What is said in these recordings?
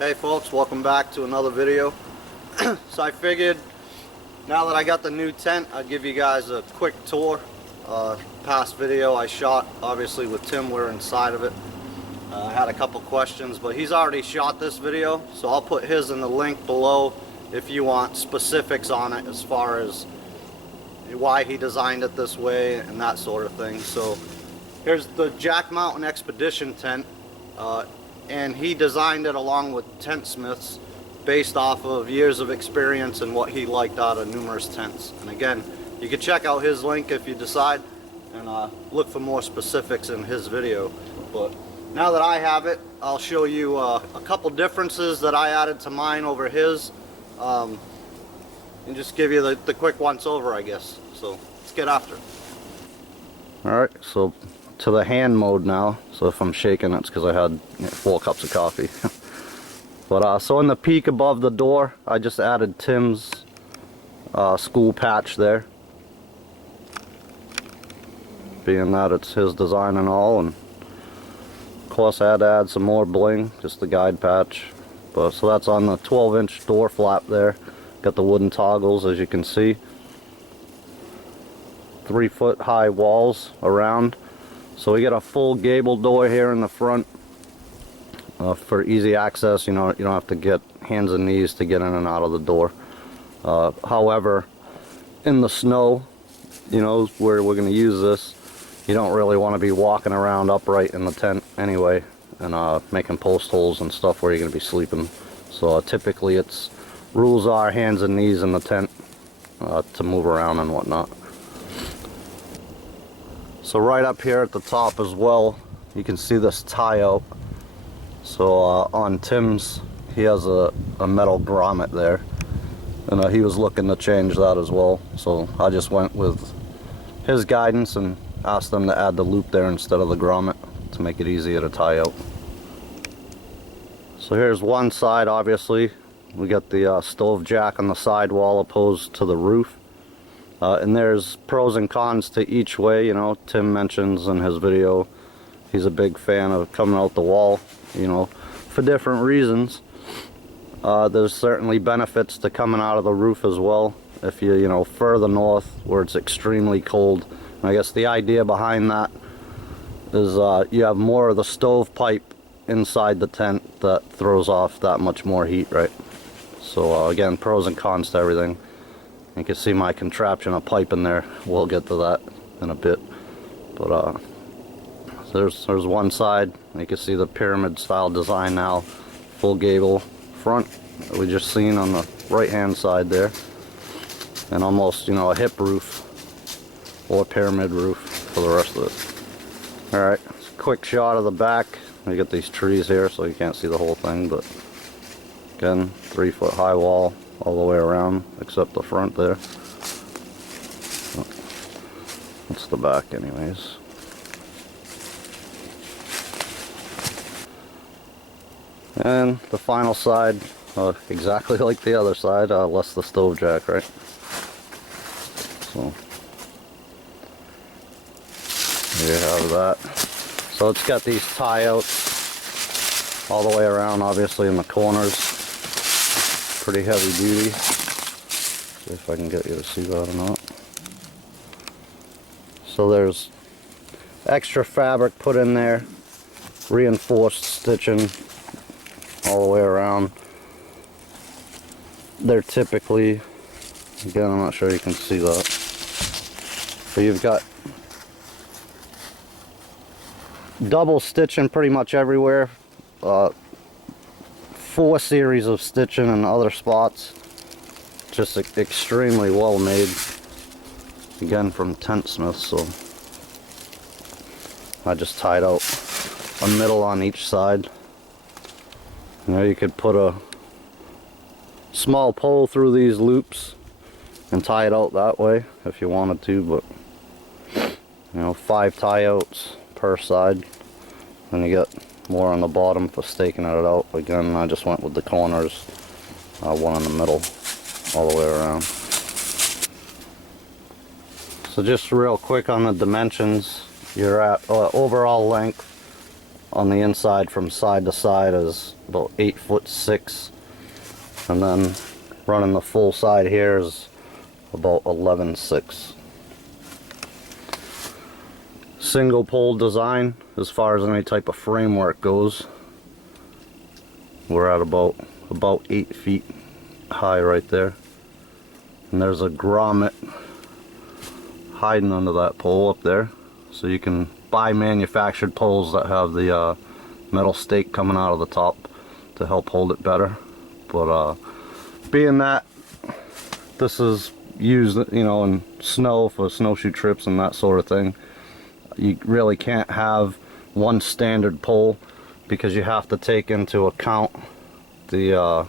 Hey folks, welcome back to another video. So I figured now that I got the new tent, I'd give you guys a quick tour. Past video I shot obviously with Tim, we're inside of it. I had a couple questions, but he's already shot this video, so I'll put his in the link below if you want specifics on it as far as why he designed it this way and that sort of thing. So here's the Jack Mountain Expedition tent. And he designed it along with tent smiths based off of years of experience and what he liked out of numerous tents. And again, you can check out his link if you decide and look for more specifics in his video. But now that I have it, I'll show you a couple differences that I added to mine over his, and just give you the quick once over, I guess. So let's get after it. Alright, so to the hand mode now, so if I'm shaking it's because I had 4 cups of coffee. But so in the peak above the door, I just added Tim's school patch there, being that it's his design and all. And of course I had to add some more bling, just the guide patch. But so that's on the 12-inch door flap there. Got the wooden toggles, as you can see. 3-foot high walls around. So we got a full gable door here in the front for easy access. You don't have to get hands and knees to get in and out of the door. However, in the snow, where we're going to use this, you don't really want to be walking around upright in the tent anyway and making post holes and stuff where you're going to be sleeping. So typically it's rules are hands and knees in the tent to move around and whatnot. So right up here at the top as well, you can see this tie out. So on Tim's, he has a metal grommet there, and he was looking to change that as well. So I just went with his guidance and asked them to add the loop there instead of the grommet to make it easier to tie out. So here's one side. Obviously we got the stove jack on the side wall opposed to the roof. And there's pros and cons to each way. Tim mentions in his video he's a big fan of coming out the wall, for different reasons. There's certainly benefits to coming out of the roof as well. If you, further north where it's extremely cold. And I guess the idea behind that is you have more of the stove pipe inside the tent that throws off that much more heat, right? So again, pros and cons to everything. You can see my contraption of pipe in there. We'll get to that in a bit. But there's one side. You can see the pyramid style design now. Full gable front that we just seen on the right hand side there. And almost, a hip roof or pyramid roof for the rest of it. Alright, quick shot of the back. You get these trees here so you can't see the whole thing, but again, 3-foot high wall all the way around except the front there. That's the back anyways. And the final side, exactly like the other side, less the stove jack, right? So there you have that. So it's got these tie outs all the way around, obviously in the corners. Pretty heavy duty. See if I can get you to see that or not. So there's extra fabric put in there, reinforced stitching all the way around. They're typically, again, I'm not sure you can see that, but you've got double stitching pretty much everywhere. 4 series of stitching in other spots. Just extremely well made. Again, from tent smiths. So I just tied out a middle on each side. You could put a small pole through these loops and tie it out that way if you wanted to, but 5 tie outs per side. Then you get more on the bottom for staking it out. Again, I just went with the corners, one in the middle all the way around. So just real quick on the dimensions, you're at overall length on the inside from side to side is about 8'6", and then running the full side here is about 11'6". Single pole design as far as any type of framework goes. We're at about 8 feet high right there, and there's a grommet hiding under that pole up there, so you can buy manufactured poles that have the metal stake coming out of the top to help hold it better. But being that this is used, you know, in snow for snowshoe trips and that sort of thing, you really can't have one standard pole because you have to take into account the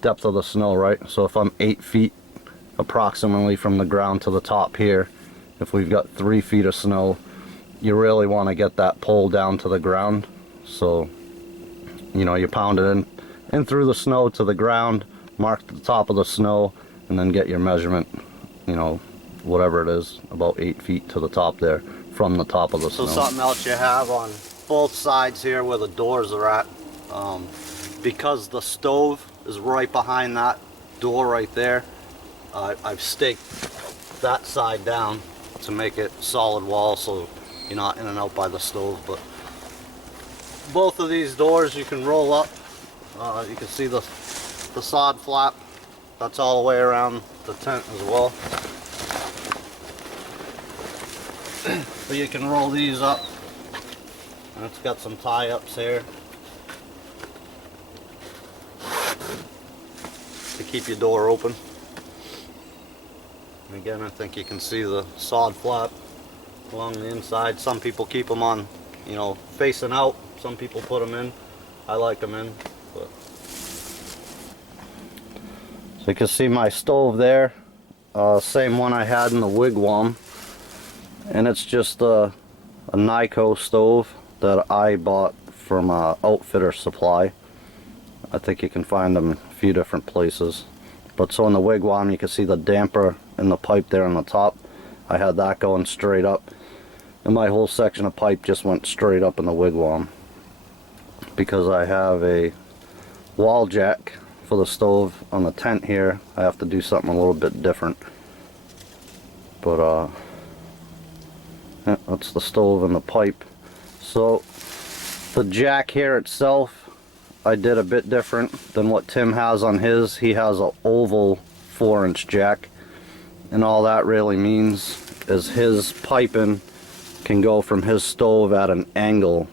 depth of the snow, right? So if I'm 8 feet approximately from the ground to the top here, if we've got 3 feet of snow, you really want to get that pole down to the ground. So, you know, you pound it in through the snow to the ground, mark the top of the snow, and then get your measurement, you know, whatever it is, about 8 feet to the top there from the top of the snow. So something else you have on both sides here where the doors are at, because the stove is right behind that door right there, I've staked that side down to make it solid wall so you're not in and out by the stove. But both of these doors you can roll up. You can see the sod flap. That's all the way around the tent as well. But you can roll these up, and it's got some tie-ups here to keep your door open. And again, I think you can see the sod flap along the inside. Some people keep them on, you know, facing out. Some people put them in. I like them in. But. So you can see my stove there, same one I had in the wigwam, and it's just a Nyko stove that I bought from Outfitter Supply. I think you can find them in a few different places. But so in the wigwam, you can see the damper in the pipe there on the top. I had that going straight up, and my whole section of pipe just went straight up in the wigwam. Because I have a wall jack for the stove on the tent here, I have to do something a little bit different. But yeah, that's the stove and the pipe. So the jack here itself, I did a bit different than what Tim has on his. He has an oval 4-inch jack, and all that really means is his piping can go from his stove at an angle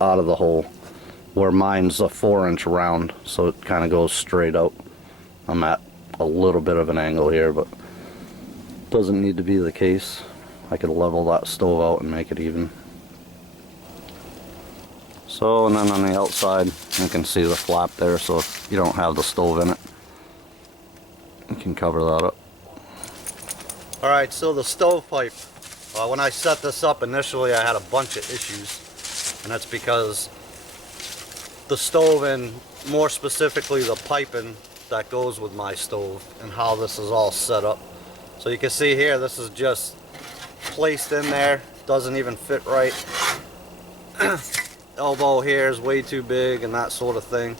out of the hole, where mine's a 4-inch round, so it kind of goes straight out. I'm at a little bit of an angle here, but doesn't need to be the case. I could level that stove out and make it even. So, and then on the outside, you can see the flap there, so if you don't have the stove in it, you can cover that up. Alright, so the stovepipe. When I set this up initially, I had a bunch of issues, and that's because the stove, and more specifically the piping that goes with my stove and how this is all set up. So you can see here, this is just placed in there, doesn't even fit right. Elbow here is way too big and that sort of thing.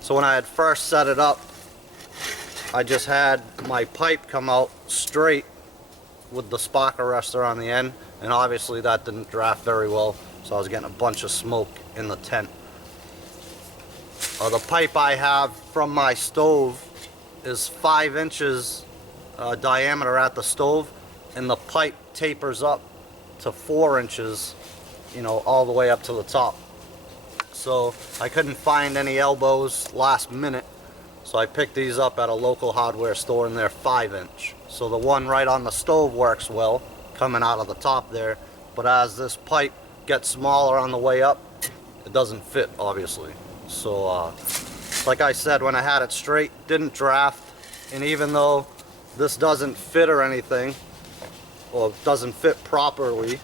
So when I had first set it up, I just had my pipe come out straight with the spark arrestor on the end, and obviously that didn't draft very well, so I was getting a bunch of smoke in the tent. The pipe I have from my stove is 5 inches diameter at the stove, and the pipe tapers up to 4 inches, you know, all the way up to the top. So I couldn't find any elbows last minute, so I picked these up at a local hardware store, and they're 5-inch. So the one right on the stove works well, coming out of the top there, but as this pipe gets smaller on the way up, it doesn't fit, obviously. So like I said, when I had it straight, didn't draft, and even though this doesn't fit or anything, or doesn't fit properly,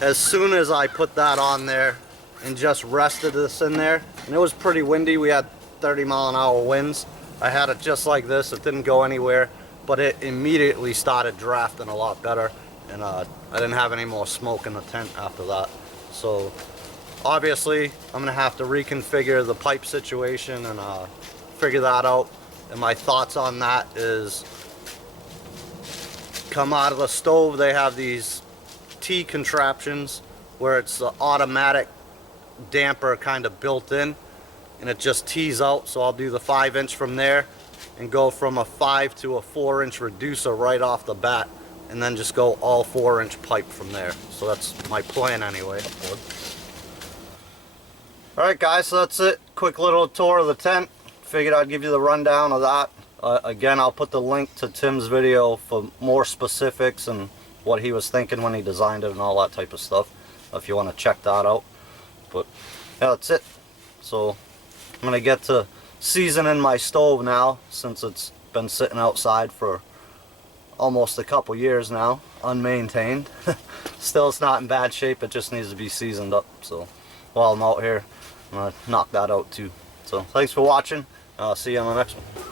as soon as I put that on there and just rested this in there, and it was pretty windy, we had 30-mile-an-hour winds, I had it just like this, it didn't go anywhere, but it immediately started drafting a lot better, and I didn't have any more smoke in the tent after that. So obviously I'm gonna have to reconfigure the pipe situation and figure that out. And my thoughts on that is, come out of the stove, they have these T contraptions where it's the automatic damper kind of built in, and it just tees out. So I'll do the 5-inch from there and go from a 5 to a 4-inch reducer right off the bat, and then just go all 4-inch pipe from there. So that's my plan anyway. Alright guys, so that's it. Quick little tour of the tent. Figured I'd give you the rundown of that. Again, I'll put the link to Tim's video for more specifics and what he was thinking when he designed it and all that type of stuff, if you want to check that out. But yeah, that's it. So I'm going to get to seasoning my stove now, since it's been sitting outside for almost a couple years now, unmaintained. Still, it's not in bad shape, it just needs to be seasoned up. So while I'm out here, I'm going to knock that out too. So thanks for watching, I'll see you on the next one.